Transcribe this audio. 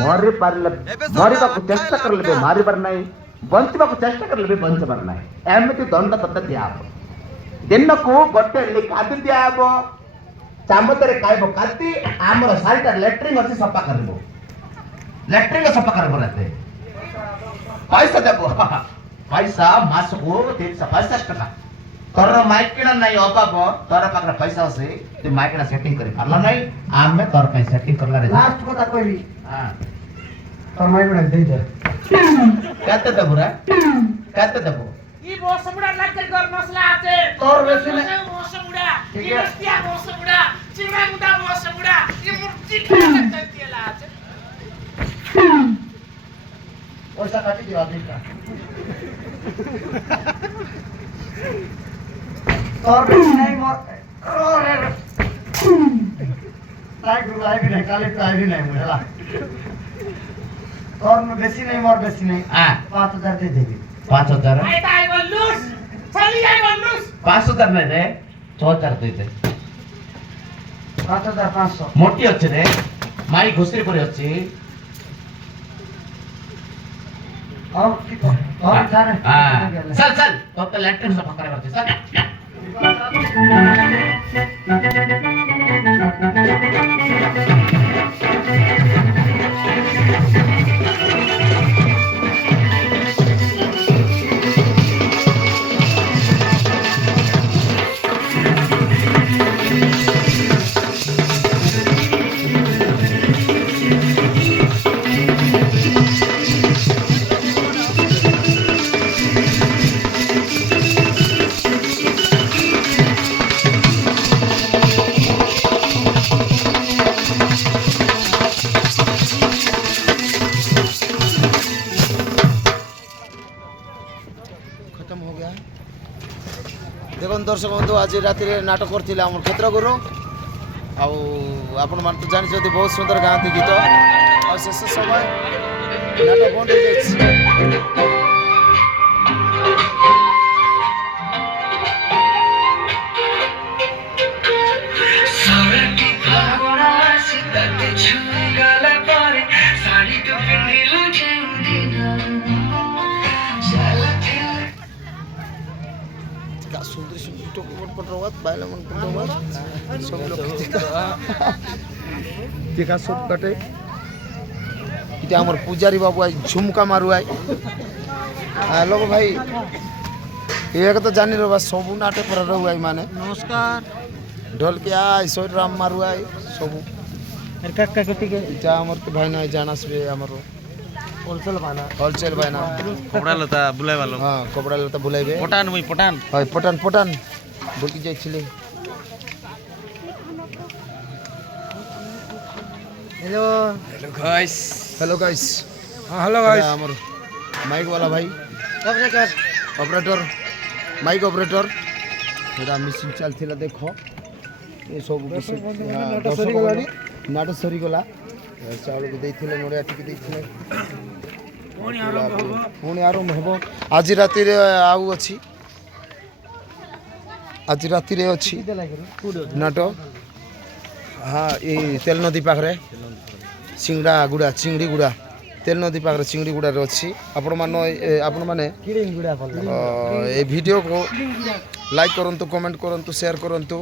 मरी पारे मरवा चेष्टा कले मारिबार ना बंचा चेष्टा कले बंचबार ना एमती दंड ते दिहब दिन को गोटे खादी दिहब चामचरे खाइब खादी आम सारी लेट्रिन अच्छी सफा कर लेट्रिन सफा कर पैसा देव पैसा मास को 350 टका तोर माइकिना नहीं अभाव तोर पाखरे पैसा अच्छे तू माइकिना सेटिंग कर पारला नहीं आम में तोर कहीं सेटिंग करला रे लास्ट कथा कहबी हां तोर माइकिना दे दे कते देबो रे कते देबो ई मोसमुड़ा लागल कर मसला आते तोर बेसी नहीं मोसमुड़ा ई रस्तिया मोसमुड़ा चिंगा मुदा मोसमुड़ा ई मुर्ची खाते तेला आते पैसा काटी दियो आदमी का तोर बेसी नहीं मोर रे लाइक नहीं काले ताई भी नहीं मुझला तोर में बेसी नहीं मोर बेसी नहीं हां 5000 दे देबी 5000 आई ताई बल्लूस चली आई बल्लूस 5000 नहीं रे 6000 दे दे 5500 मोटी अच्छे रे माई घुसरी पर अच्छी और सारे चल चल तो पे लैट्रिन सफा करे बरते चल खत्म हो गया देखो दर्शक बंधु आज राति नाटक करते आम क्षेत्र गुरु आपण मान तो जानी बहुत सुंदर गाँति गीत और शेष समय नाटक बंद हो सुंदर सुंदर टोकन पटरवात बायलमन पटरवात सब लोग टीका सब कटे इटा हमर पुजारी बाबू आई झुमका मारू आई हेलो भाई एक तो जानी रो बस सब नाटे पर रहू आई माने नमस्कार ढोल के आई सोर राम मारू आई सब काका कटी के इटा हमर के भाई ना जानस बे हमरो होलसेल भाइना कपड़ा लता बुलाय वालो हां कपड़ा लता बुलाइबे पटान मुई पटान हाय पटान बोलकी जाइछिले हेलो गाइस हां हेलो गाइस हमर माइक वाला भाई ऑपरेटर माइक ऑपरेटर मेरा मिसिंग चलथिला देखो ये सब नाटक सरी गला चावल को देथिले नोडिया टिके देथिले पुणी आरंभ हेबो आज राति रे आउ अछि आज राति रे अछि नाटक हाँ ये तेल नदी पाखरे चिंगड़ा गुड़ा चिंगड़ी गुड़ा तेल नदी पाखरे चिंगड़ी गुड़ा रे अछि आपण माने ए वीडियो को लाइक करंतु कमेंट करंतु शेयर करंतु